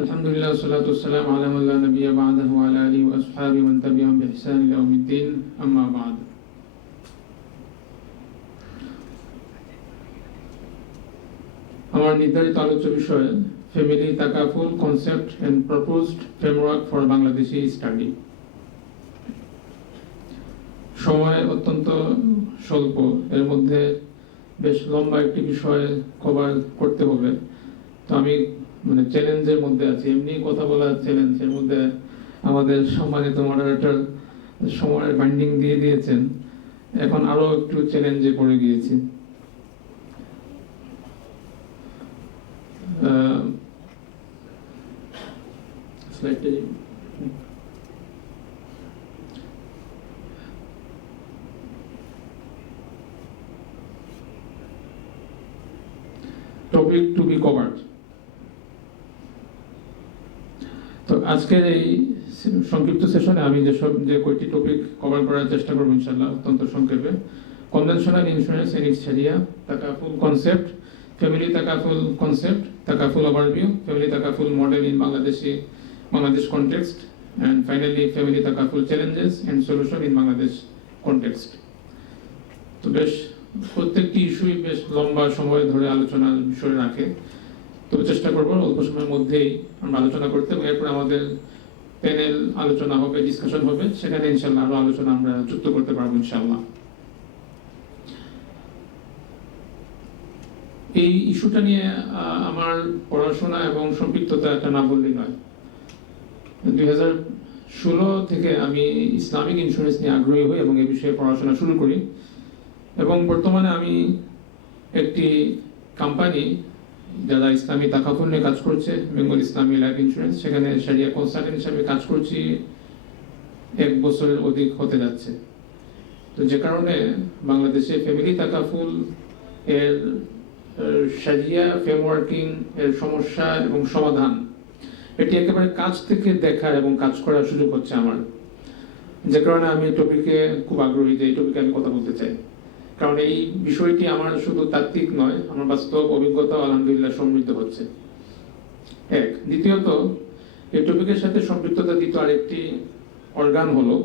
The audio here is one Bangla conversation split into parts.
আলহামদুলিল্লাহ সাল্লাতু ওয়াসসালামু আলা মান লা নাবিয়্যা বা'দাহু ওয়া আলা আলিহি ওয়া আসহাবিহি ওয়া মান তাবি'আহুম বিইহসান ইলা ইয়াউমিদ্দিন, আম্মা বা'দ। আমার নির্ধারিত আলোচ্য বিষয় ফ্যামিলি তাকাফুল concept and proposed framework for Bangladeshi study. সময় অত্যন্ত স্বল্প, এর মধ্যে বেশ লম্বা একটি বিষয় কভার করতে হবে। তো আমি চ্যালেঞ্জের মধ্যে আছি, এমনি কথা বলার চ্যালেঞ্জের মধ্যে আমাদের সম্মানিত মডারেটর সময়ের বাইন্ডিং দিয়ে দিয়েছেন, এখন আরো একটু চ্যালেঞ্জে পড়ে গিয়েছি। Topic to be covered. তো আজকের এই সংক্ষিপ্ত সেশনে আমি যে কয়েকটি টপিক কভার করার চেষ্টা করবো ইনশাআল্লাহ অত্যন্ত সংক্ষেপে। কনভেনশনাল ইন্স্যুরেন্স এন্ড ইটস শারিয়া, তাকাফুল কনসেপ্ট, ফ্যামিলি তাকাফুল কনসেপ্ট, তাকাফুল ওভারভিউ, ফ্যামিলি তাকাফুল model in Bangladesh context, and finally family takaful challenges and solution in Bangladesh context. তো বেশ প্রত্যেকটি ইস্যুই বেশ লম্বা সময় ধরে আলোচনার বিষয় রাখে, তো চেষ্টা করবো অল্প সময়ের মধ্যেই আমরা আলোচনা করতে। এরপর আমাদের প্যানেল আলোচনা হবে, ডিসকাশন হবে, সেখানে ইনশাআল্লাহ আরো আলোচনা আমরা যুক্ত করতে পারবো ইনশাআল্লাহ। এই ইস্যুটা নিয়ে আমার পড়াশোনা এবং সম্পৃক্ততা এটা না বললেই নয়। 2016 থেকে আমি ইসলামিক ইন্স্যুরেন্স নিয়ে আগ্রহী হই এবং এই বিষয়ে পড়াশোনা শুরু করি, এবং বর্তমানে আমি একটি কোম্পানি যারা ইসলামী তাকাফুল নিয়ে কাজ করছে, বেঙ্গল ইসলামী লাইফ ইন্স্যুরেন্স, সেখানে শারিয়া কনসালটেন্ট হিসেবে কাজ করছি, 1 বছরের অধিক হতে যাচ্ছে। তো যে কারণে বাংলাদেশে ফ্যামিলি তাকাফুল এর শারিয়া ফ্রেমওয়ার্কিং এর সমস্যা এবং সমাধান এটি একেবারে কাছ থেকে দেখা এবং কাজ করার সুযোগ হচ্ছে আমার, যে কারণে আমি টপিকে খুব আগ্রহী যে এই টপিকে আমি কথা বলতে চাই। কারণ এই বিষয়টি আমার শুধু তাত্ত্বিক নয়, আমার বাস্তব অভিজ্ঞতা আলহামদুলিল্লাহ সমৃদ্ধ হচ্ছে। এক, দ্বিতীয়ত এই টপিকের সাথে সম্পৃক্ততা দিত আরেকটি অর্গান হলো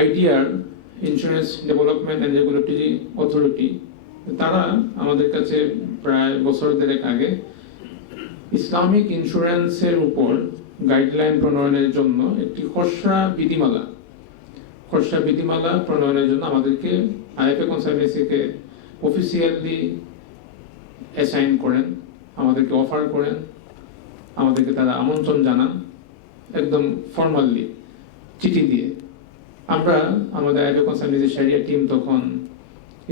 IDR, insurance development and regulatory authority. তারা আমাদের কাছে প্রায় বছর দেড়েক আগে ইসলামিক ইন্স্যুরেন্সের উপর গাইডলাইন প্রণয়নের জন্য একটি খসড়া বিধিমালা প্রণয়নের জন্য আমাদেরকে আইএফএ কনসালটেন্সিকে অফিসিয়ালি অ্যাসাইন করেন, আমাদেরকে অফার করেন, আমাদেরকে তারা আমন্ত্রণ জানান একদম ফর্মালি চিঠি দিয়ে। আমরা আমাদের আইএফএ কনসালটেন্সির শারিয়া টিম তখন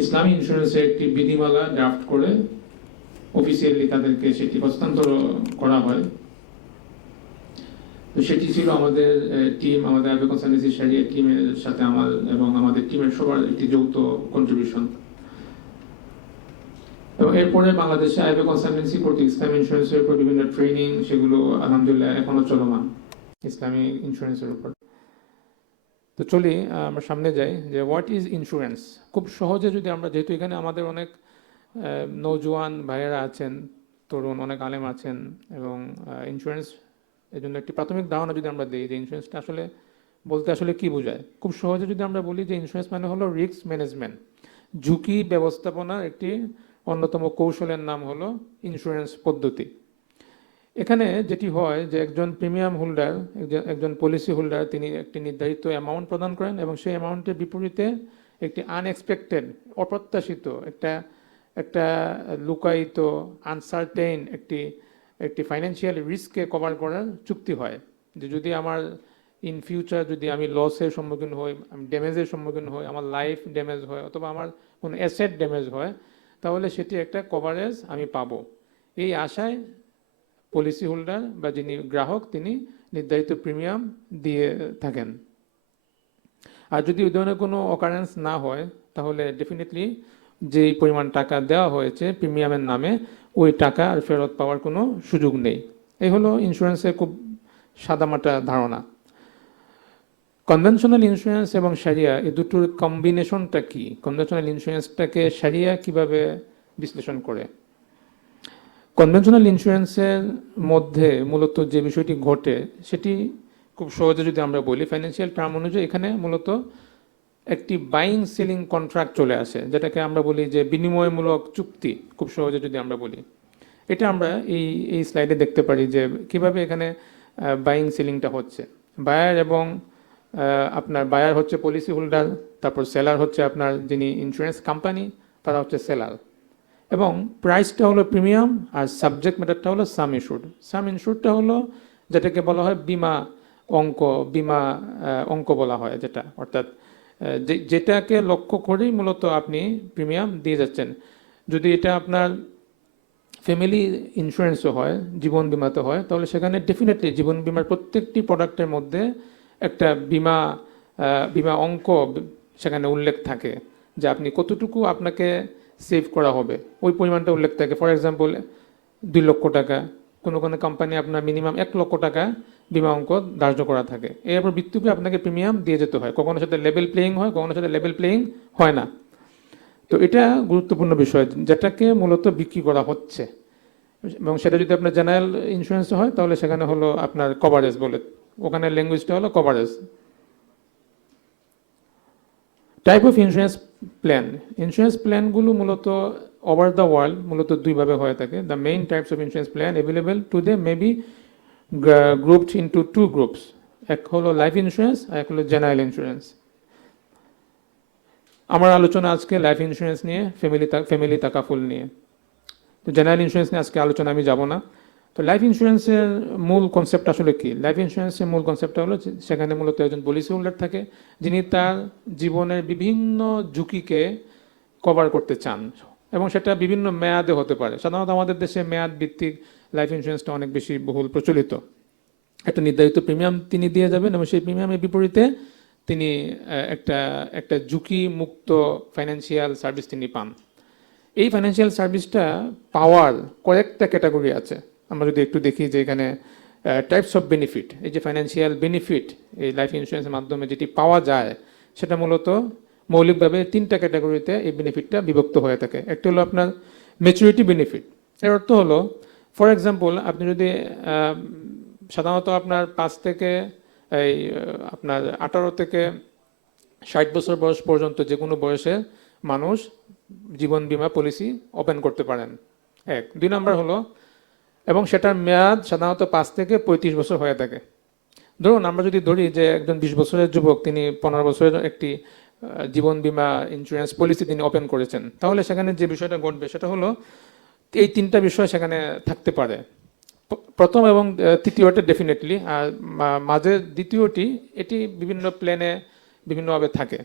ইসলামী ইন্স্যুরেন্সের একটি বিধিমালা ড্রাফট করে অফিসিয়ালি তাদেরকে সেটি হস্তান্তর করা হয়। তো সেটি ছিল আমাদের টিম, আমাদের আইএফএ কনসালটেন্সি শারিয়া টিমের সাথে আমার এবং আমাদের টিমের সবার একটি যৌথ কন্ট্রিবিউশন। এবং এরপরে বাংলাদেশে আইএফএ কনসালটেন্সি কর্তৃক ইসলামী ইন্স্যুরেন্সের উপর বিভিন্ন ট্রেনিং, সেগুলো আলহামদুলিল্লাহ এখনো চলমান ইসলামী ইন্স্যুরেন্সের উপর। তো চলি আমরা সামনে যাই যে হোয়াট ইজ ইন্স্যুরেন্স। খুব সহজে যদি আমরা, যেহেতু এখানে আমাদের অনেক নৌজওয়ান ভাইয়েরা আছেন, তরুণ অনেক আলেম আছেন, এবং ইন্স্যুরেন্স এই জন্য একটি প্রাথমিক ধারণা যদি আমরা দিই যে ইন্স্যুরেন্সটা আসলে বলতে আসলে কি বোঝায়, খুব সহজে যদি আমরা বলি যে ইন্স্যুরেন্স মানে হলো রিস্ক ম্যানেজমেন্ট, ঝুঁকি ব্যবস্থাপনার একটি অন্যতম কৌশলের নাম হলো ইন্স্যুরেন্স পদ্ধতি। এখানে যেটি হয় যে একজন প্রিমিয়াম হোল্ডার, একজন পলিসি হোল্ডার, তিনি একটি নির্ধারিত অ্যামাউন্ট প্রদান করেন এবং সেই অ্যামাউন্টের বিপরীতে একটি আনএক্সপেক্টেড, অপ্রত্যাশিত, একটা লুকায়িত, আনসার্টেইন একটি ফাইন্যান্সিয়াল রিস্ককে কভার করার চুক্তি হয়। যে যদি আমার ইন ফিউচার যদি আমি লসের সম্মুখীন হই, আমি ড্যামেজের সম্মুখীন হই, আমার লাইফ ড্যামেজ হয় অথবা আমার কোনো অ্যাসেট ড্যামেজ হয়, তাহলে সেটি একটা কভারেজ আমি পাবো। এই আশায় পলিসি হোল্ডার বা যিনি গ্রাহক তিনি নির্ধারিত প্রিমিয়াম দিয়ে থাকেন। আর যদি ওই ধরনের কোনো অকারেন্স না হয়, তাহলে ডেফিনেটলি যেই পরিমাণ টাকা দেওয়া হয়েছে প্রিমিয়ামের নামে, ওই টাকা আর ফেরত পাওয়ার কোনো সুযোগ নেই। এই হলো ইন্স্যুরেন্সের খুব সাদামাটা ধারণা। কনভেনশনাল ইন্স্যুরেন্স এবং শারিয়া এই দুটোর কম্বিনেশনটা কি, কনভেনশনাল ইন্স্যুরেন্সটাকে শারিয়া কিভাবে বিশ্লেষণ করে। কনভেনশনাল ইন্স্যুরেন্সের মধ্যে মূলত যে বিষয়টি ঘটে সেটি খুব সহজে যদি আমরা বলি, ফাইন্যান্সিয়াল টার্ম অনুযায়ী এখানে মূলত একটি বাইং সেলিং কন্ট্রাক্ট চলে আসে, যেটাকে আমরা বলি যে বিনিময়মূলক চুক্তি, খুব সহজে যদি আমরা বলি। এটা আমরা এই এই স্লাইডে দেখতে পারি যে কিভাবে এখানে বাইং সেলিংটা হচ্ছে। বায়ার এবং আপনার বায়ার হচ্ছে পলিসি হোল্ডার, তারপর সেলার হচ্ছে আপনার যিনি ইন্স্যুরেন্স কোম্পানি, তারা হচ্ছে সেলার। এবং প্রাইসটা হলো প্রিমিয়াম, আর সাবজেক্ট ম্যাটারটা হলো সাম ইনস্যুরড। সাম ইনস্যুরডটা হলো যেটাকে বলা হয় বিমা অঙ্ক, বিমা অঙ্ক বলা হয় যেটা, অর্থাৎ যেটাকে লক্ষ্য করেই মূলত আপনি প্রিমিয়াম দিয়ে যাচ্ছেন। যদি এটা আপনার ফ্যামিলি ইন্স্যুরেন্সও হয়, জীবন বিমাতে হয়, তাহলে সেখানে ডেফিনেটলি জীবন বিমার প্রত্যেকটি প্রোডাক্টের মধ্যে একটা বিমা অঙ্ক সেখানে উল্লেখ থাকে, যে আপনি কতটুকু আপনাকে সেভ করা হবে ওই পরিমাণটা উল্লেখ থাকে। ফর এক্সাম্পল 2 লক্ষ টাকা, কোনো কোনো কোম্পানি আপনার মিনিমাম 1 লক্ষ টাকা বিমা অঙ্ক ধার্য করা থাকে। এরপর ভিত্তিতে আপনাকে প্রিমিয়াম দিয়ে যেতে হয়, কখনো সাথে লেভেল প্লেয়িং হয়, কখনো সাথে লেভেল প্লেয়িং হয় না। তো এটা গুরুত্বপূর্ণ বিষয় যেটাকে মূলত বিক্রি করা হচ্ছে। এবং সেটা যদি আপনার জেনারেল ইন্স্যুরেন্স হয় তাহলে সেখানে হলো আপনার কভারেজ বলে, ওখানে ল্যাঙ্গুয়েজটা হলো coverage. Type of insurance plan, insurance প্ল্যানগুলো মূলত ওভার দ্য ওয়ার্ল্ড মূলত দুইভাবে হয়ে থাকে। The main types of insurance plan available to they may be grouped into 2 groups, এক হলো লাইফ ইন্স্যুরেন্স আর এক হলো জেনারেল ইন্স্যুরেন্স। আমার আলোচনা আজকে লাইফ ইন্স্যুরেন্স নিয়ে, ফ্যামিলি তাকাফুল নিয়ে। তো জেনারেল ইন্স্যুরেন্স নিয়ে আজকে আলোচনা আমি যাব না। তো লাইফ ইন্স্যুরেন্সের মূল কনসেপ্ট আসলে কি? লাইফ ইন্স্যুরেন্সের মূল কনসেপ্টটা হলো সেখানে মূলত একজন পলিসি হোল্ডার থাকে, যিনি তার জীবনের বিভিন্ন ঝুঁকিকে কভার করতে চান, এবং সেটা বিভিন্ন মেয়াদে হতে পারে। সাধারণত আমাদের দেশে মেয়াদ ভিত্তিক লাইফ ইন্স্যুরেন্সটা অনেক বেশি বহুল প্রচলিত। একটা নির্ধারিত প্রিমিয়াম তিনি দিয়ে যাবেন এবং সেই প্রিমিয়ামের বিপরীতে তিনি একটা একটা ঝুঁকি মুক্ত ফাইন্যান্সিয়াল সার্ভিস তিনি পান। এই ফাইন্যান্সিয়াল সার্ভিসটা পাওয়ার কয়েকটা ক্যাটাগরি আছে। আমরা যদি একটু দেখি যে এখানে টাইপস অফ বেনিফিট, এই যে ফাইন্যান্সিয়াল বেনিফিট এই লাইফ ইন্স্যুরেন্সের মাধ্যমে যেটি পাওয়া যায়, সেটা মূলত মৌলিকভাবে 3টা ক্যাটাগরিতে এই বেনিফিটটা বিভক্ত হয়ে থাকে। একটা হলো আপনার ম্যাচুরিটি বেনিফিট। এর অর্থ হলো, ফর এক্সাম্পল, আপনি যদি সাধারণত আপনার 5 থেকে আপনার 18 থেকে 60 বছর বয়স পর্যন্ত যে কোনো বয়সে মানুষ জীবন বীমা পলিসি ওপেন করতে পারেন, 1। 2 নাম্বার হলো, এবং সেটার মেয়াদ সাধারণত 5 থেকে 35 বছর হয়ে থাকে। ধরুন আমরা যদি ধরি যে একজন 20 বছরের যুবক তিনি 15 বছরের একটি জীবন বীমা ইন্স্যুরেন্স পলিসি তিনি ওপেন করেছেন, তাহলে সেখানে যে বিষয়টা ঘটবে সেটা হলো এই 3টা বিষয় সেখানে থাকতে পারে। প্রথম এবং তৃতীয়টা ডেফিনেটলি, আর মাঝের দ্বিতীয়টি এটি বিভিন্ন প্ল্যানে বিভিন্নভাবে থাকে।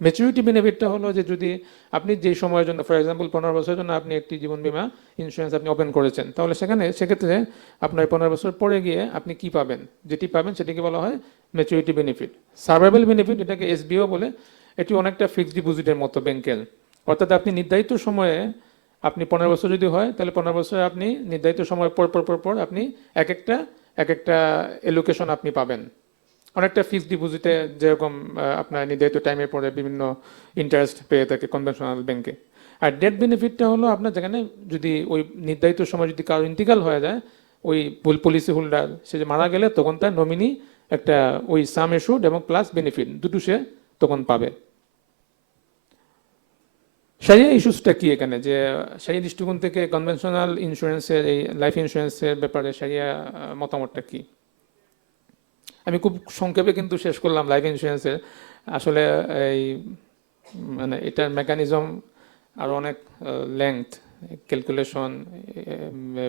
ম্যাচুরিটি বেনিফিটটা হলো যে যদি আপনি যে সময়ের জন্য, ফর এক্সাম্পল 15 বছরের জন্য আপনি একটি জীবন বীমা ইন্স্যুরেন্স আপনি ওপেন করেছেন, তাহলে সেক্ষেত্রে আপনার 15 বছর পরে গিয়ে আপনি কি পাবেন, যেটি পাবেন সেটিকে বলা হয় ম্যাচুরিটি বেনিফিট। সার্ভাইভাল বেনিফিট, এটাকে এসবিও বলে, এটি অনেকটা ফিক্সড ডিপোজিটের মতো ব্যাংকের, অর্থাৎ আপনি নির্ধারিত সময়ে, আপনি 15 বছর যদি হয় তাহলে 15 বছরে আপনি নির্ধারিত সময় পর আপনি এক একটা এলোকেশন আপনি পাবেন, অনেকটা ফিক্সড ডিপোজিটে যেরকম আপনার নির্ধারিত টাইমের পরে বিভিন্ন ইন্টারেস্ট পেয়ে থাকে কনভেনশনাল ব্যাংকে। আর ডেথ বেনিফিটটা হলো আপনার যেখানে যদি ওই নির্ধারিত সময় যদি কারো ইন্তিকাল হয়ে যায়, ওই পলিসি হোল্ডার সে যে মারা গেলে তখন তার নমিনি একটা ওই সাম এশিওরড এবং প্লাস বেনিফিট দুটো সে তখন পাবে। সারিয়া ইস্যুসটা কি এখানে, যে সারিয়া দৃষ্টিকোণ থেকে কনভেনশনাল ইন্স্যুরেন্সের এই লাইফ ইন্স্যুরেন্সের ব্যাপারে সারিয়া মতামতটা কি? আমি খুব সংক্ষেপে কিন্তু শেষ করলাম লাইফ ইন্স্যুরেন্সের। আসলে এই মানে এটার মেকানিজম আর অনেক লেংথ, ক্যালকুলেশন,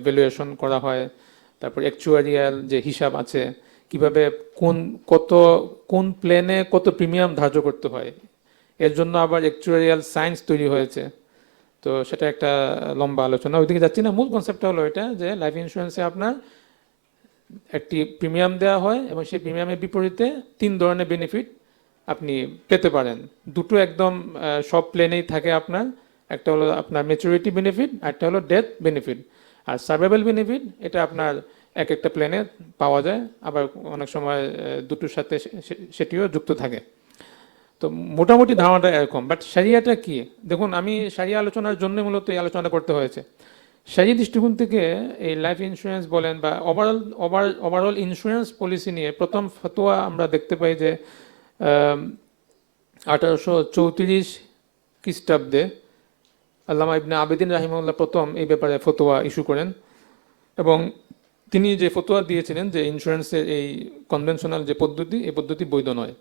ভ্যালুয়েশন করা হয়, তারপর অ্যাকচুয়ারিয়াল যে হিসাব আছে, কিভাবে কোন প্লেনে কত প্রিমিয়াম ধার্য করতে হয়, এর জন্য আবার অ্যাকচুয়ারিয়াল সায়েন্স তৈরি হয়েছে। তো সেটা একটা লম্বা আলোচনা, ওইদিকে যাচ্ছি না। মূল কনসেপ্টটা হলো এটা যে লাইফ ইন্স্যুরেন্সে আপনার একটি প্রিমিয়াম দেওয়া হয় এবং সেই প্রিমিয়ামের বিপরীতে 3 ধরনের বেনিফিট আপনি পেতে পারেন। দুটো একদম সব প্লেনেই থাকে আপনার, একটা হলো আপনার ম্যাচুরিটি বেনিফিট, একটা হলো ডেথ বেনিফিট। আর সার্ভাইভাল বেনিফিট এটা আপনার এক একটা প্লেনে পাওয়া যায়, আবার অনেক সময় দুটোর সাথে সেটিও যুক্ত থাকে। তো মোটামুটি ধারণাটা এরকম। বাট সারিয়াটা কি? দেখুন, আমি সারিয়া আলোচনার জন্য মূলত এই আলোচনা করতে হয়েছে। সেই দৃষ্টিকোণ থেকে এই লাইফ ইন্স্যুরেন্স বলেন বা ওভারঅল ইন্স্যুরেন্স পলিসি নিয়ে প্রথম ফতোয়া আমরা দেখতে পাই যে 1834 খ্রিস্টাব্দে আল্লামা ইবনে আবেদিন রাহিমাহুল্লাহ প্রথম এই ব্যাপারে ফতোয়া ইস্যু করেন এবং তিনি যে ফতোয়া দিয়েছিলেন যে ইন্স্যুরেন্সের এই কনভেনশনাল যে পদ্ধতি এই পদ্ধতি বৈধ নয়।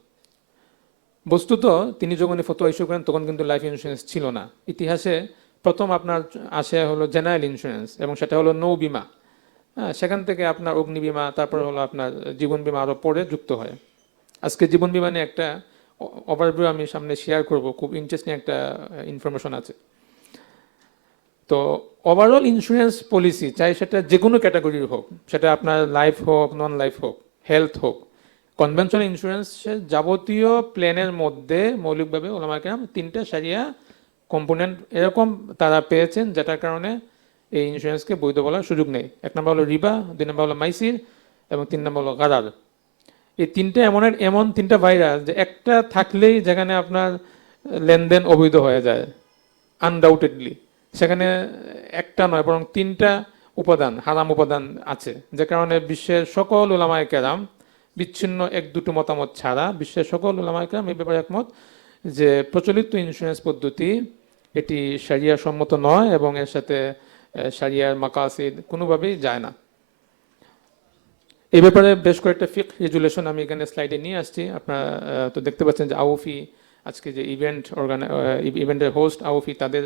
বস্তুত তিনি যখন এই ফতোয়া ইস্যু করেন তখন কিন্তু লাইফ ইন্স্যুরেন্স ছিল না। ইতিহাসে প্রথম আপনার আসে হলো জেনারেল ইন্স্যুরেন্স এবং সেটা হলো নৌ বিমা। হ্যাঁ, সেখান থেকে আপনার অগ্নি বিমা, তারপর হলো আপনার জীবন বিমা আরও পরে যুক্ত হয়। আজকে জীবন বিমা নিয়ে একটা ওভারভিউ আমি সামনে শেয়ার করব, খুব ইন্টারেস্টিং একটা ইনফরমেশন আছে। তো ওভারঅল ইন্স্যুরেন্স পলিসি চাই সেটা যে কোনো ক্যাটাগরির হোক, সেটা আপনার লাইফ হোক, নন লাইফ হোক, হেলথ হোক, কনভেনশনাল ইন্স্যুরেন্সের যাবতীয় প্ল্যানের মধ্যে মৌলিকভাবে ওলামা কেরাম তিনটা সারিয়া কম্পোনেন্ট এরকম তারা পেয়েছেন যেটার কারণে এই ইন্স্যুরেন্সকে বৈধ বলার সুযোগ নেই। এক নম্বর হলো রিবা, দুই নম্বর হলো মাইসির এবং তিন নম্বর হলো গারার। এই তিনটা এমন তিনটা ভাইরাস যে একটা থাকলেই যেখানে আপনার লেনদেন অবৈধ হয়ে যায় আনডাউটেডলি, সেখানে একটা নয় বরং তিনটা উপাদান, হারাম উপাদান আছে, যে কারণে বিশ্বের সকল উলামায়ে কেরাম বিচ্ছিন্ন এক দুটো মতামত ছাড়া বিশ্বের সকল উলামায়ে কেরাম এই ব্যাপারে একমত যে প্রচলিত ইন্স্যুরেন্স পদ্ধতি এটি শারিয়া সম্মত নয় এবং এর সাথে শারিয়ার মাকাসিদ কোনোভাবেই যায় না। এই ব্যাপারে বেশ কয়েকটা ফিক রেজুলেশন আমি এখানে স্লাইডে নিয়ে আসছি। আপনারা তো দেখতে পাচ্ছেন যে আউফি আজকে যে ইভেন্টের হোস্ট আউফি, তাদের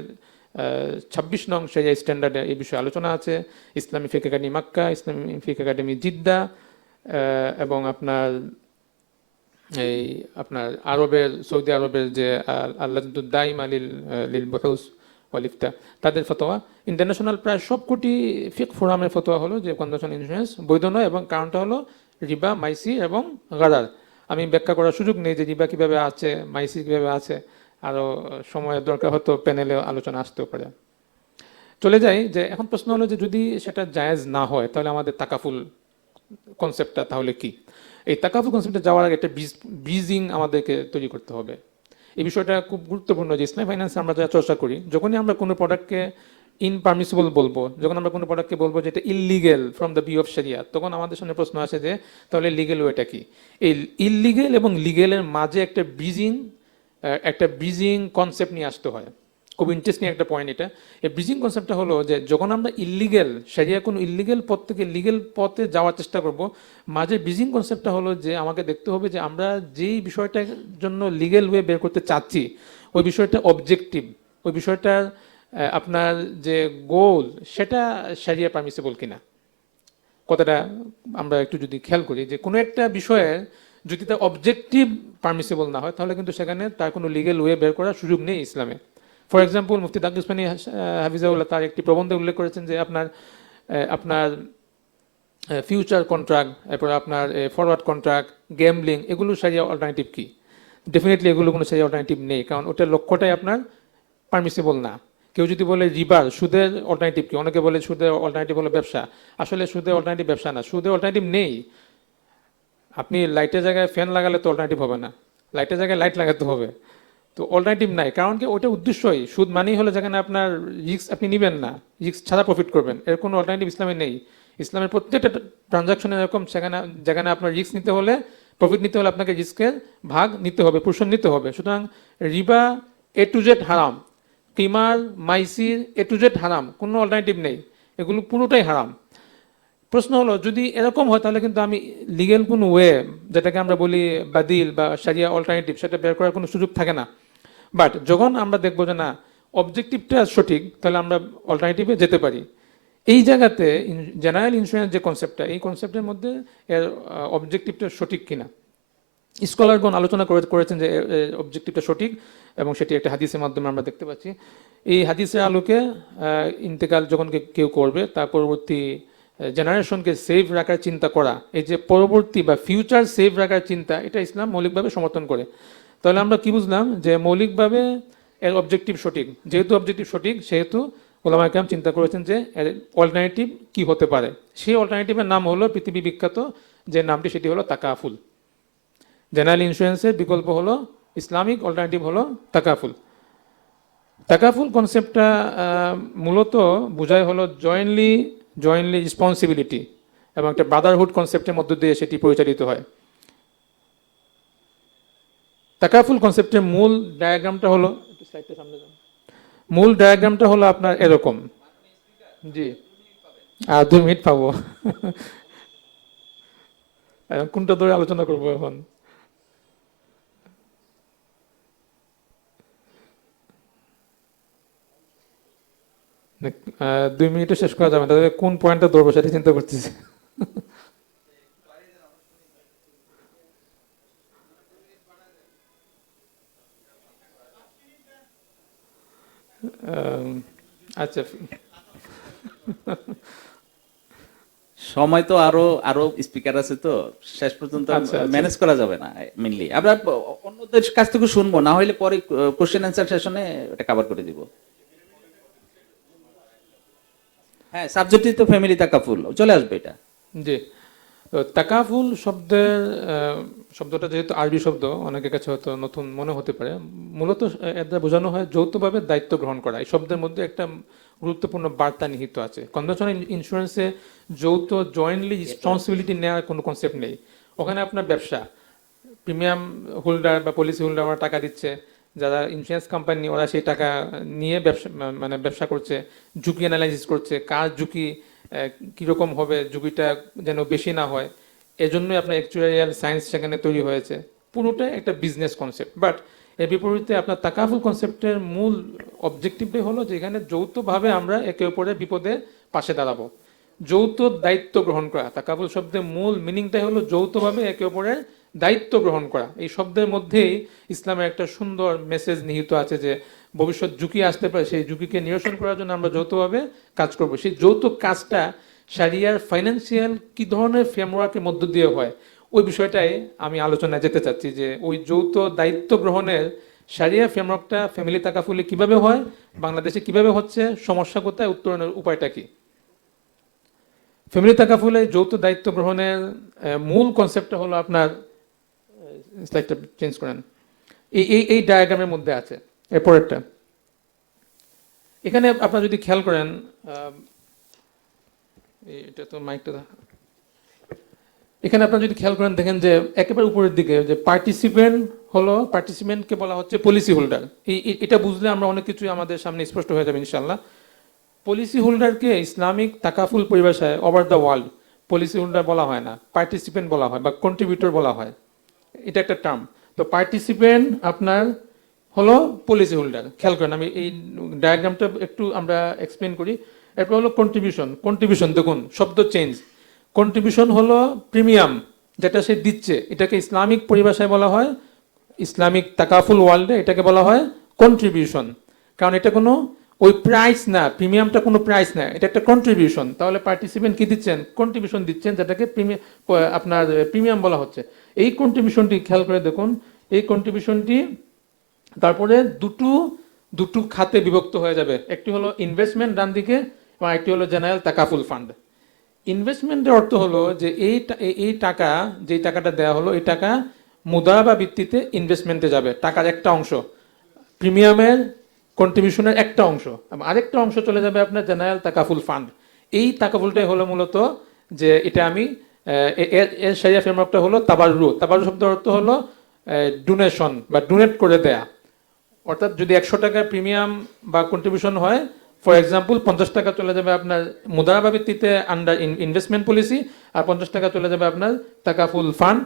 26 নং শারিয়া স্ট্যান্ডার্ডে এই বিষয়ে আলোচনা আছে। ইসলামী ফিক একাডেমি মক্কা, ইসলামী ফিক একাডেমি জিদ্দা এবং আপনার আরবের সৌদি আরবের যে আল্লাহদুদ্দাইম লিল বুহুস ওয়াল ইফতা, তাদের ফতোয়া। ইন্টারন্যাশনাল প্রায় সবকটি ফিক ফোরামের ফতোয়া হলো যে কনভেনশনাল ইন্স্যুরেন্স বৈধ নয় এবং কারণটা হলো রিবা, মাইসি এবং গারার। আমি ব্যাখ্যা করার সুযোগ নেই যে রিবা কিভাবে আছে, মাইসি কিভাবে আছে, আরও সময়ের দরকার হতো, প্যানেলে আলোচনা আসতেও পারে। চলে যাই যে এখন প্রশ্ন হলো যে যদি সেটা জায়েজ না হয় তাহলে আমাদের তাকাফুল কনসেপ্টটা তাহলে কি? এই তাকাফুল কনসেপ্টে যাওয়ার আগে একটা ব্রিজিং আমাদেরকে তৈরি করতে হবে। এই বিষয়টা খুব গুরুত্বপূর্ণ যে ইসলামী ফাইন্যান্সে আমরা যা চর্চা করি, যখনই আমরা কোনো প্রোডাক্টকে ইনপারমিসিবল বলবো, যখন আমরা কোনো প্রোডাক্টকে বলবো যে এটা illegal from the view of শরিয়া, তখন আমাদের সামনে প্রশ্ন আসে যে তাহলে লিগেল ওয়েটা কি? এই ইললিগেল এবং লিগেলের মাঝে একটা ব্রিজিং কনসেপ্ট নিয়ে আসতে হয়। খুব ইন্টারেস্টিং একটা পয়েন্ট এটা। এই ব্রিজিং কনসেপ্টটা হলো যে যখন আমরা ইললিগেল শরিয়া কোনো ইললিগেল পথ থেকে লিগেল পথে যাওয়ার চেষ্টা করব, মাঝে ব্রিজিং কনসেপ্টটা হলো যে আমাকে দেখতে হবে যে আমরা যেই বিষয়টার জন্য লিগেল ওয়ে বের করতে চাচ্ছি ওই বিষয়টা অবজেক্টিভ, ওই বিষয়টার আপনার যে গোল সেটা শরিয়া পারমিসিবল কিনা। কথাটা আমরা একটু যদি খেয়াল করি যে কোনো একটা বিষয়ে যদি তার অবজেক্টিভ পারমিসিবল না হয় তাহলে কিন্তু সেখানে তার কোনো লিগেল ওয়ে বের করার সুযোগ নেই ইসলামে। ফর এক্সাম্পল মুফতি তাকি উসমানী হাফিজাহুল্লাহ তার একটি প্রবন্ধে উল্লেখ করেছেন যে আপনার ফিউচার কন্ট্রাক্ট, এরপর আপনার ফরওয়ার্ড কন্ট্রাক্ট, গ্যামলিং, এগুলো শরিয়া অল্টারনেটিভ কি? ডেফিনেটলি এগুলো কোনো শরিয়া অল্টারনেটিভ নেই, কারণ ওটার লক্ষ্যটাই আপনার পারমিসিবল না। কেউ যদি বলে রিবার, সুদের অল্টারনেটিভ কি? অনেকে বলে সুদের অল্টারনেটিভ হলো ব্যবসা। আসলে সুদের অল্টারনেটিভ ব্যবসা না, সুদের অল্টারনেটিভ নেই। আপনি লাইটের জায়গায় ফ্যান লাগালে তো অল্টারনেটিভ হবে না, লাইটের জায়গায় লাইট লাগাতে হবে। তো অল্টারনেটিভ নাই, কারণ কি ওটা উদ্দেশ্যই সুদ মানেই হলো যেখানে আপনার রিস্ক আপনি নেবেন না, রিস্ক ছাড়া প্রফিট করবেন, এর কোনো অল্টারনেটিভ ইসলামে নেই। ইসলামের প্রত্যেকটা ট্রানজাকশন এরকম, যেখানে আপনার রিস্ক নিতে হলে, প্রফিট নিতে হলে আপনাকে রিস্কের ভাগ নিতে হবে, পোর্শন নিতে হবে। সুতরাং রিবা এ টু জেড হারাম, কিমার, মাইসির এ টু জেড হারাম, কোনো অল্টারনেটিভ নেই, এগুলো পুরোটাই হারাম। প্রশ্ন হলো যদি এরকম হয় তাহলে কিন্তু আমি লিগেল কোনো ওয়ে, যেটাকে আমরা বলি বাদিল বা শরিয়া অল্টারনেটিভ, সেটা বের করার কোনো সুযোগ থাকে না। বাট যখন আমরা দেখবো যে না অবজেক্টিভটা সঠিক, তাহলে আমরা অল্টারনেটিভে যেতে পারি। এই জায়গাতে জেনারেল ইন্স্যুরেন্স যে কনসেপ্টটা, এই কনসেপ্টের মধ্যে এর অবজেক্টিভটা সঠিক কিনা স্কলারগণ আলোচনা করেছেন যে অবজেক্টিভটা সঠিক এবং সেটি একটা হাদিসের মাধ্যমে আমরা দেখতে পাচ্ছি। এই হাদিসের আলোকে ইন্তেকাল যখন কেউ করবে তার পরবর্তী জেনারেশনকে সেভ রাখার চিন্তা করা, এই যে পরবর্তী বা ফিউচার সেভ রাখার চিন্তা, এটা ইসলাম মৌলিকভাবে সমর্থন করে। তাহলে আমরা কি বুঝলাম যে মৌলিকভাবে এর অবজেক্টিভ সঠিক, যেহেতু অবজেক্টিভ সঠিক সেহেতু ওলামায়ে কেরাম চিন্তা করেছেন যে এর অল্টারনেটিভ কি হতে পারে। সেই অল্টারনেটিভের নাম হলো পৃথিবী বিখ্যাত যে নামটি, সেটি হলো তাকাফুল। জেনারেল ইন্স্যুরেন্সের বিকল্প হলো ইসলামিক অল্টারনেটিভ হলো তাকাফুল। তাকাফুল কনসেপ্টটা মূলত বোঝায় হলো জয়েন্টলি রেসপন্সিবিলিটি এবং একটা ব্রাদারহুড কনসেপ্টের মধ্য দিয়ে সেটি পরিচালিত হয়। তাকাফুল কনসেপ্টের মূল ডায়াগ্রামটা হলো, আপনার এরকম। জি, 2 মিনিট পাবো। কোনটা ধরে আলোচনা করবো এখন? মানে, 2 মিনিটে শেষ করা যাবে না, তাহলে কোন পয়েন্টটা ধরবো সেটা চিন্তা করতেছি। আচ্ছা, সময় তো আরো আরো স্পিকার আছে, তো শেষ পর্যন্ত ম্যানেজ করা যাবে না। মেইনলি আমরা অন্যদের কাছ থেকে শুনবো, না হলে পরে কোশ্চেন অ্যান্সার সেশনে এটা কভার করে দিব। হ্যাঁ, সাবজেক্টই তো ফ্যামিলি তাকাফুল, চলে আসবে এটা। জি, তো তাকাফুল শব্দটা যেহেতু আরবি শব্দ, অনেকের কাছে হয়তো নতুন মনে হতে পারে। মূলত এর দ্বারা বোঝানো হয় যৌথভাবে দায়িত্ব গ্রহণ করা। এই শব্দের মধ্যে একটা গুরুত্বপূর্ণ বার্তা নিহিত আছে। কনভেনশনাল ইন্স্যুরেন্সে যৌথ জয়েন্টলি রেসপন্সিবিলিটি নেওয়ার কোনো কনসেপ্ট নেই। ওখানে আপনার ব্যবসা, প্রিমিয়াম হোল্ডার বা পলিসি হোল্ডার ওরা টাকা দিচ্ছে, যারা ইন্স্যুরেন্স কোম্পানি ওরা সেই টাকা নিয়ে ব্যবসা করছে, ঝুঁকি অ্যানালাইসিস করছে, কার ঝুঁকি কীরকম হবে, ঝুঁকিটা যেন বেশি না হয়। এজন্যই আপনার অ্যাকচুয়ারিয়াল সায়েন্স সেখানে তৈরি হয়েছে। পুরোটাই একটা বিজনেস কনসেপ্ট। বাট এর বিপরীতে আপনার তাকাফুল কনসেপ্টের মূল অবজেক্টিভটাই হলো যে এখানে যৌথভাবে আমরা একে অপরের বিপদে পাশে দাঁড়াবো, যৌথ দায়িত্ব গ্রহণ করা। তাকাফুল শব্দের মূল মিনিংটাই হলো যৌথভাবে একে অপরের দায়িত্ব গ্রহণ করা। এই শব্দের মধ্যেই ইসলামের একটা সুন্দর মেসেজ নিহিত আছে যে ভবিষ্যৎ ঝুঁকি আসতে পারে, সেই ঝুঁকিকে নিরসন করার জন্য আমরা যৌথভাবে কাজ করব। সেই যৌথ কাজটা শারিয়ার ফাইন্যান্সিয়াল কি ধরনের ফ্রেমওয়ার্কের মধ্য দিয়ে হয়, ওই বিষয়টাই আমি আলোচনায় যেতে চাচ্ছি যে ওই যৌথ দায়িত্ব গ্রহণের শারিয়া ফ্রেমওয়ার্কটা ফ্যামিলি তাকাফুলে কিভাবে হয়, বাংলাদেশে কিভাবে হচ্ছে, সমস্যা কোথায়, উত্তরণের উপায়টা কি। ফ্যামিলি তাকাফুলে যৌথ দায়িত্ব গ্রহণের মূল কনসেপ্টটা হলো আপনার, স্লাইডটা চেঞ্জ করেন, এই ডায়াগ্রামের মধ্যে আছে। এরপরেরটা, এখানে আপনারা যদি খেয়াল করেন, এটা তো মাইকটা, এখানে আপনারা যদি খেয়াল করেন দেখেন যে একেবারে উপরের দিকে যে পার্টিসিপেন্টকে বলা হচ্ছে পলিসি হোল্ডার। এটা বুঝলে আমরা অনেক কিছু আমাদের সামনে স্পষ্ট হয়ে যাবে ইনশাল্লাহ। পলিসি হোল্ডারকে ইসলামিক তাকাফুল পরিভাষায় over the world policy holder বলা হয় না, পার্টিসিপেন্ট বলা হয় বা কন্ট্রিবিউটর বলা হয়। এটা একটা টার্ম। তো পার্টিসিপেন্ট আপনার হলো পলিসি হোল্ডার। খেয়াল করেন, আমি এই ডায়াগ্রামটা একটু আমরা এক্সপ্লেন করি। এরপর হলো কন্ট্রিবিউশন দেখুন শব্দ চেঞ্জ। কন্ট্রিবিউশন হলো প্রিমিয়াম যেটা সে দিচ্ছে, এটাকে ইসলামিক পরিভাষায় বলা হয়, ইসলামিক তাকাফুল ওয়ার্ল্ডে এটাকে বলা হয় কন্ট্রিবিউশন। কারণ এটা কোনো ওই প্রাইস না, প্রিমিয়ামটা কোনো প্রাইস না, এটা একটা কন্ট্রিবিউশন। তাহলে পার্টিসিপেন্ট কি দিচ্ছেন? কন্ট্রিবিউশন দিচ্ছেন, যেটাকে আপনার প্রিমিয়াম বলা হচ্ছে। এই কন্ট্রিবিউশনটি খেয়াল করে দেখুন, এই কন্ট্রিবিউশনটি তারপরে দুটো খাতে বিভক্ত হয়ে যাবে। একটি হলো ইনভেস্টমেন্ট ডান দিকে, এবং একটি হলো জেনারেল তাকাফুল ফান্ড। ইনভেস্টমেন্টের অর্থ হলো যে এই টাকা, যে টাকাটা দেওয়া হলো, এই টাকা মুদারাবা ভিত্তিতে ইনভেস্টমেন্টে যাবে। টাকার একটা অংশ প্রিমিয়ামের কন্ট্রিবিউশনের একটা অংশ, এবং আরেকটা অংশ চলে যাবে আপনার জেনারেল তাকাফুল ফান্ড। এই তাকাফুলটাই হলো মূলত যে এটা আমি এর শারিয়া ফ্রেমওয়ার্কটা হলো তাবাররু। তাবাররু শব্দের অর্থ হলো ডোনেশন বা ডোনেট করে দেয়া। অর্থাৎ যদি 100 টাকা প্রিমিয়াম বা কন্ট্রিবিউশন হয়, ফর এক্সাম্পল 50 টাকা চলে যাবে আপনার মুদারাবা ভিত্তিতে আন্ডার ইনভেস্টমেন্ট পলিসি, আর 50 টাকা চলে যাবে আপনার তাকাফুল ফান্ড,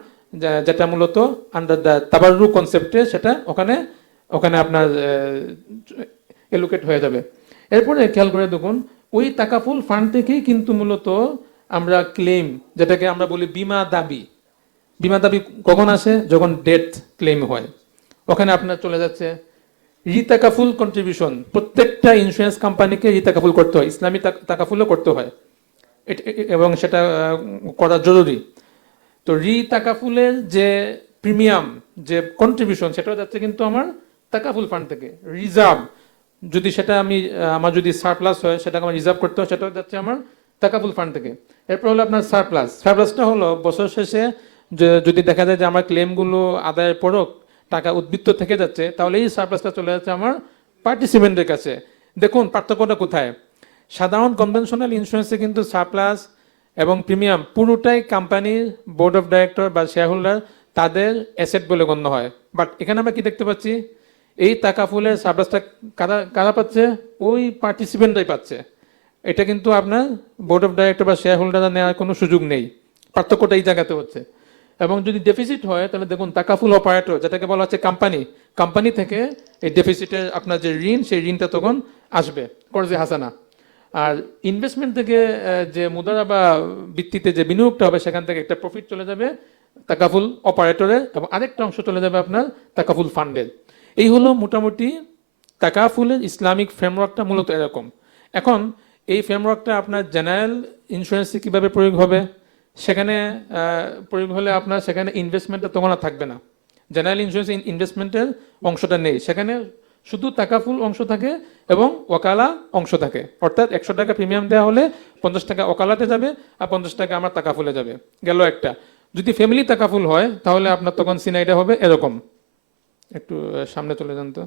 যেটা মূলত আন্ডার দ্য তাবাররু কনসেপ্টে সেটা ওখানে আপনার এলোকেট হয়ে যাবে। এরপরে খেয়াল করে দেখুন, ওই তাকাফুল ফান্ড থেকেই কিন্তু মূলত আমরা ক্লেম, যেটাকে আমরা বলি বিমা দাবি কখন আসে? যখন ডেথ ক্লেম হয়। ওখানে আপনার চলে যাচ্ছে রিতাকাফুল কন্ট্রিবিউশন। প্রত্যেকটা ইন্স্যুরেন্স কোম্পানিকে রিতাকাফুল করতে হয়, ইসলামী তাকাফুলও করতে হয়, এবং সেটা করা জরুরি। তো রিতাকাফুলের যে প্রিমিয়াম, যে কন্ট্রিবিউশন, সেটাও যাচ্ছে কিন্তু আমার তাকাফুল ফান্ড থেকে। রিজার্ভ, যদি সেটা আমার যদি সারপ্লাস হয়, সেটাকে আমার রিজার্ভ করতে হয়, সেটাও যাচ্ছে আমার তাকাফুল ফান্ড থেকে। এরপর হলো আপনার সারপ্লাসটা হলো বছর শেষে যদি দেখা যায় যে আমার ক্লেমগুলো আদায়ের পরও টাকা উদ্বৃত্ত থেকে যাচ্ছে, তাহলে এই সারপ্লাসটা চলে যাচ্ছে আমার পার্টিসিপেন্টের কাছে। দেখুন পার্থক্যটা কোথায়। সাধারণ কনভেনশনাল ইন্স্যুরেন্সে কিন্তু সারপ্লাস এবং প্রিমিয়াম পুরোটাই কোম্পানির বোর্ড অফ ডাইরেক্টর বা শেয়ার হোল্ডার তাদের অ্যাসেট বলে গণ্য হয়। বাট এখানে আমরা কি দেখতে পাচ্ছি, এই তাকাফুলের সারপ্লাসটা কারা কারা পাচ্ছে, ওই পার্টিসিপেন্টরাই পাচ্ছে। এটা কিন্তু আপনার বোর্ড অফ ডাইরেক্টর বা শেয়ার হোল্ডাররা নেওয়ার কোনো সুযোগ নেই। পার্থক্যটা এই জায়গাতে হচ্ছে। এবং যদি ডেফিসিট হয় তাহলে দেখুন তাকাফুল অপারেটর, যেটাকে বলা হচ্ছে কোম্পানি থেকে এই ডেফিসিটের আপনার যে ঋণ, সেই ঋণটা তখন আসবে কর্জে হাসানা। আর ইনভেস্টমেন্ট থেকে যে মুদারা বা ভিত্তিতে যে বিনিয়োগটা হবে, সেখান থেকে একটা প্রফিট চলে যাবে তাকাফুল অপারেটরের, এবং আরেকটা অংশ চলে যাবে আপনার তাকাফুল ফান্ডের। এই হলো মোটামুটি তাকাফুলের ইসলামিক ফ্রেমওয়ার্কটা মূলত এরকম। এখন এই ফ্রেমওয়ার্কটা আপনার জেনারেল ইন্স্যুরেন্সে কিভাবে প্রয়োগ হবে, সেখানে প্রয়োগ হলে আপনার সেখানে ইনভেস্টমেন্টটা তখন আর থাকবে না। জেনারেল ইন্স্যুরেন্স ইনভেস্টমেন্টের অংশটা নেই, সেখানে শুধু তাকাফুল অংশ থাকে এবং ওয়াকালা অংশ থাকে। অর্থাৎ 100 টাকা প্রিমিয়াম দেওয়া হলে 50 টাকা ওকালাতে যাবে আর 50 টাকা আমার তাকাফুলে যাবে, গেল একটা। যদি ফ্যামিলি তাকাফুল হয় তাহলে আপনার তখন সিনাইটা হবে এরকম। একটু সামনে চলে যান তো,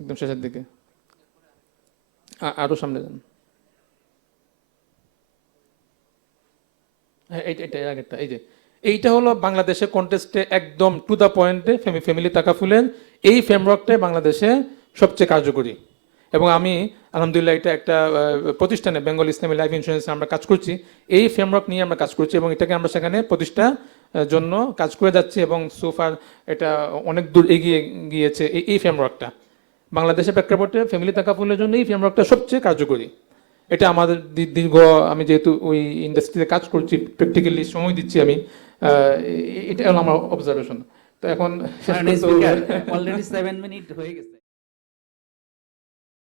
একদম শেষের দিকে, আরো সামনে যান। হ্যাঁ, এইটাই আগেরটা। এই যে এইটা হলো বাংলাদেশে কন্টেস্টে একদম টু দা পয়েন্টে ফ্যামিলি তাকাফুলের এই ফ্রেমওয়ার্কটা বাংলাদেশে সবচেয়ে কার্যকরী। এবং আমি আলহামদুলিল্লাহ এটা একটা প্রতিষ্ঠানে বেঙ্গল ইসলামী লাইফ ইন্স্যুরেন্সে আমরা কাজ করছি, এই ফ্রেমওয়ার্ক নিয়ে আমরা কাজ করছি এবং এটাকে আমরা সেখানে প্রতিষ্ঠা জন্য কাজ করে যাচ্ছি, এবং সোফার এটা অনেক দূর এগিয়ে গিয়েছে এই ফ্রেমওয়ার্কটা। বাংলাদেশের প্রেক্ষাপটে ফ্যামিলি তাকাফুলের জন্য এই ফ্রেমওয়ার্কটা সবচেয়ে কার্যকরী। এটা আমাদের দীর্ঘ, আমি যেহেতু ওই ইন্ডাস্ট্রিতে কাজ করছি, প্র্যাকটিক্যালি সময় দিচ্ছি আমি, এটা হলো আমার অবজারভেশন। তো এখন অলরেডি 7 মিনিট হয়ে গেছে।